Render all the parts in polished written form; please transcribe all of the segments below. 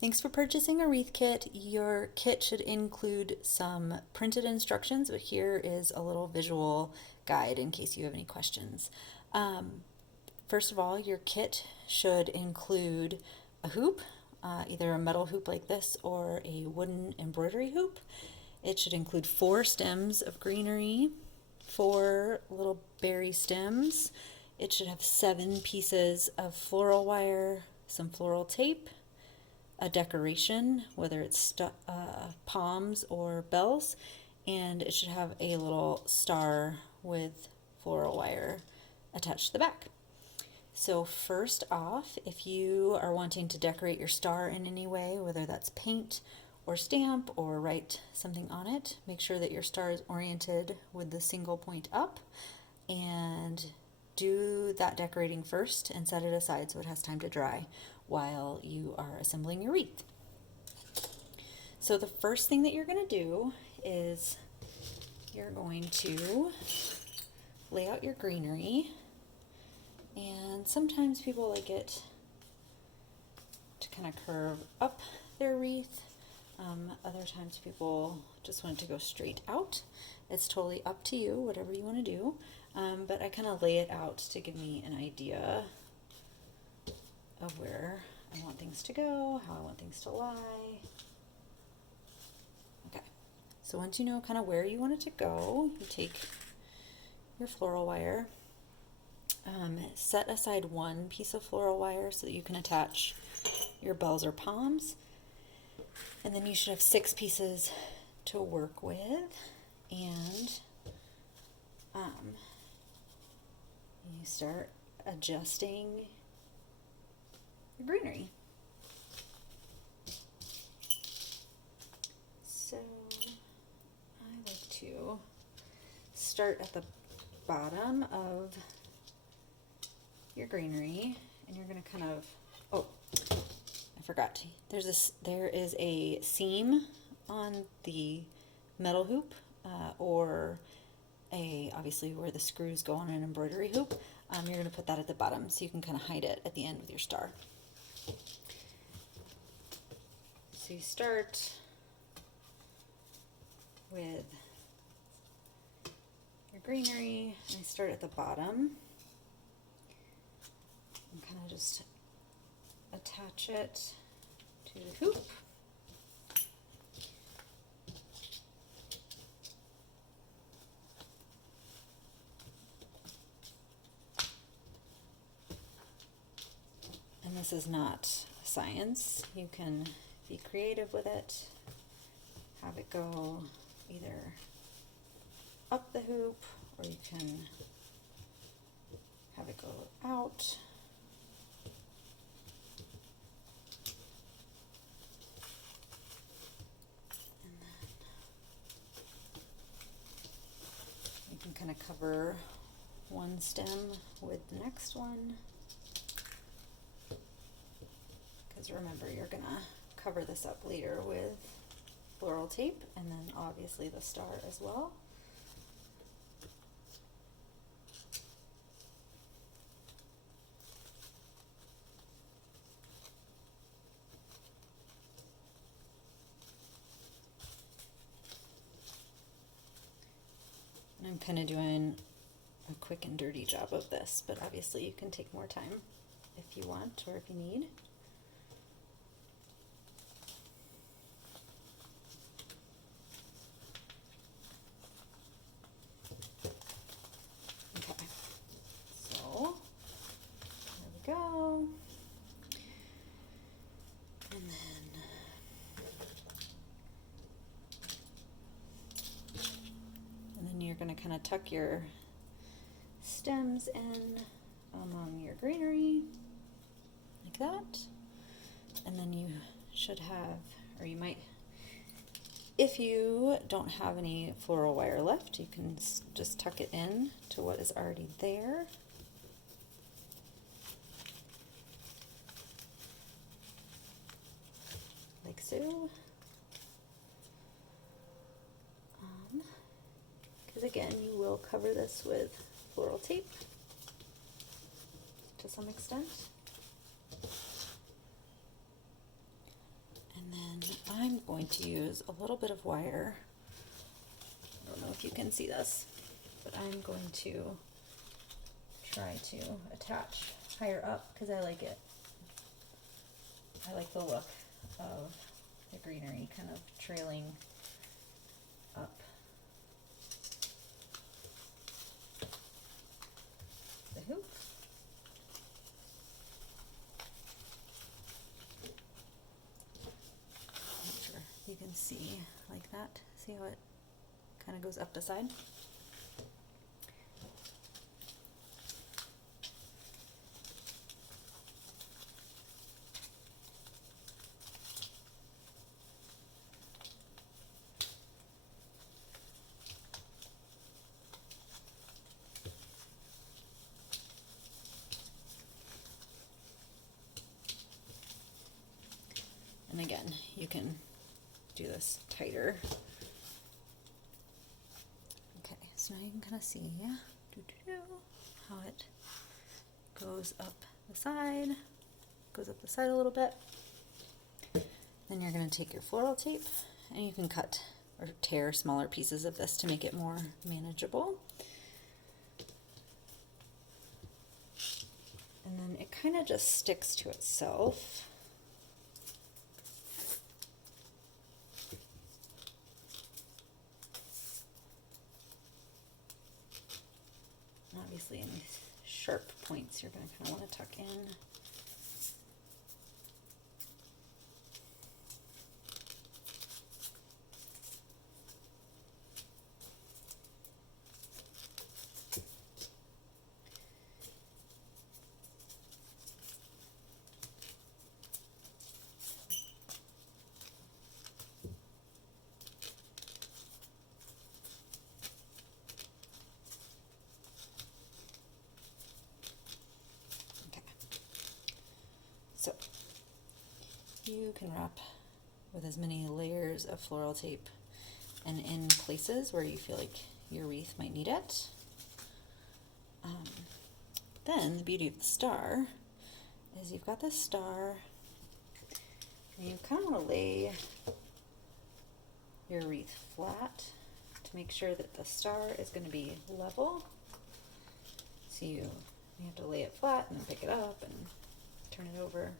Thanks for purchasing a wreath kit. Your kit should include some printed instructions, but here is a little visual guide in case you have any questions. First of all, your kit should include a hoop, either a metal hoop like this or a wooden embroidery hoop. It should include 4 stems of greenery, 4 little berry stems. It should have 7 pieces of floral wire, some floral tape, a decoration, whether it's palms or bells, and it should have a little star with floral wire attached to the back. So first off, if you are wanting to decorate your star in any way, whether that's paint or stamp or write something on it, make sure that your star is oriented with the single point up, and do that decorating first and set it aside so it has time to dry while you are assembling your wreath. So the first thing that you're going to do is you're going to lay out your greenery, and sometimes people like it to kind of curve up their wreath. Other times people just want it to go straight out. It's totally up to you, whatever you want to do. But I kind of lay it out to give me an idea of where I want things to go, how I want things to lie. Okay, so once you know kind of where you want it to go, you take your floral wire, set aside 1 piece of floral wire so that you can attach your bells or palms, and then you should have 6 pieces to work with, and you start adjusting your greenery. So I like to start at the bottom of your greenery, and you're going to kind of, oh, I forgot, there is a seam on the metal hoop, or obviously where the screws go on an embroidery hoop. You're going to put that at the bottom so you can kind of hide it at the end with your star. So you start with your greenery, and I start at the bottom and kind of just attach it to the hoop. And this is not science. You can be creative with it, have it go either up the hoop, or you can have it go out. And then you can kind of cover one stem with the next one. Because remember, you're going to cover this up later with floral tape, and then obviously the star as well. And I'm kind of doing a quick and dirty job of this, but obviously you can take more time if you want or if you need. Go. And then you're going to kind of tuck your stems in among your greenery like that. And then you should have, or you might, if you don't have any floral wire left, you can just tuck it in to what is already there. Like so. Because again, you will cover this with floral tape to some extent. going to use a little bit of wire. I don't know if you can see this, but I'm going to try to attach higher up because I like it. I like the look of the greenery kind of trailing up the hoop. Make sure you can see like that. See how it kind of goes up the side? And again, you can do this tighter. Okay, so now you can kind of see how it goes up the side, a little bit. Then you're going to take your floral tape and you can cut or tear smaller pieces of this to make it more manageable. And then it kind of just sticks to itself. Obviously, any sharp points you're going to kind of want to tuck in. So you can wrap with as many layers of floral tape and in places where you feel like your wreath might need it. Then the beauty of the star is you've got this star and you kind of want to lay your wreath flat to make sure that the star is going to be level. So you have to lay it flat and then pick it up and turn it over.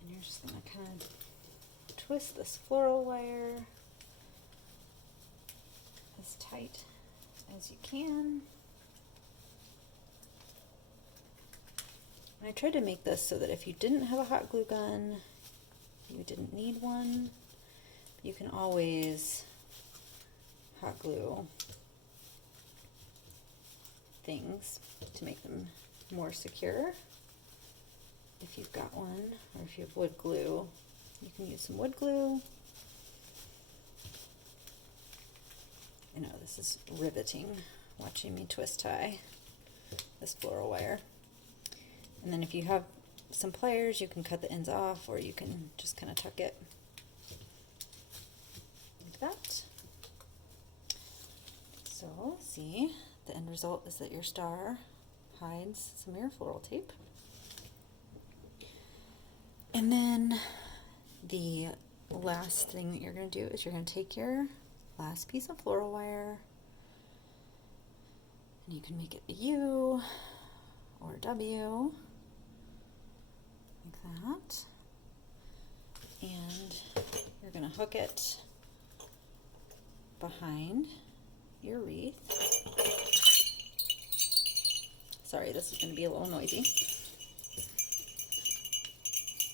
And you're just going to kind of twist this floral wire as tight as you can. I tried to make this so that if you didn't have a hot glue gun, you didn't need one. You can always hot glue things to make them more secure. If you've got one, or if you have wood glue, you can use some wood glue. I know this is riveting, watching me twist tie this floral wire. And then if you have some pliers, you can cut the ends off, or you can just kind of tuck it like that. So see, the end result is that your star hides some of your floral tape. And then the last thing that you're going to do is you're going to take your last piece of floral wire, and you can make it a U or a W, like that. And you're going to hook it behind your wreath. Sorry, this is going to be a little noisy.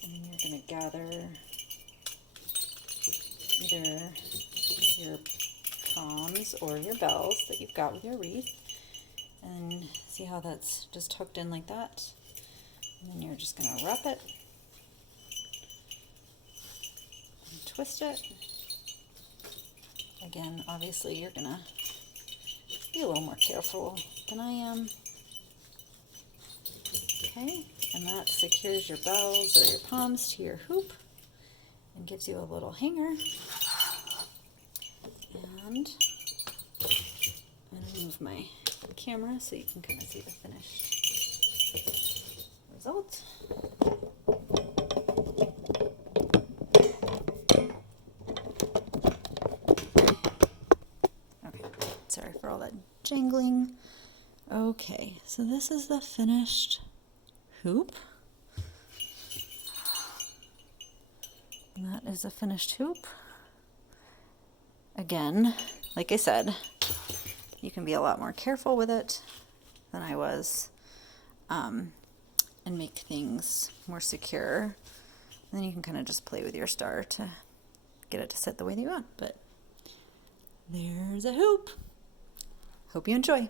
And then you're going to gather either your palms or your bells that you've got with your wreath, and see how that's just hooked in like that. And then you're just going to wrap it and twist it. Again, obviously you're going to be a little more careful than I am. Okay, and that secures your bells or your palms to your hoop and gives you a little hanger. And move my camera so you can kind of see the finished result. Okay, sorry for all that jangling. Okay, so this is the finished hoop. And that is a finished hoop. Again, like I said, you can be a lot more careful with it than I was, and make things more secure. And then you can kind of just play with your star to get it to sit the way that you want. But there's a hoop. Hope you enjoy.